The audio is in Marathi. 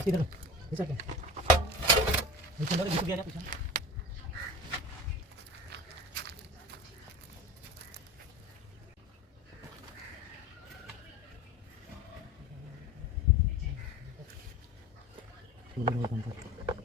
Kasih dulu. Bisa kan? Bisa dulu gitu biar bisa. Dulu tempat.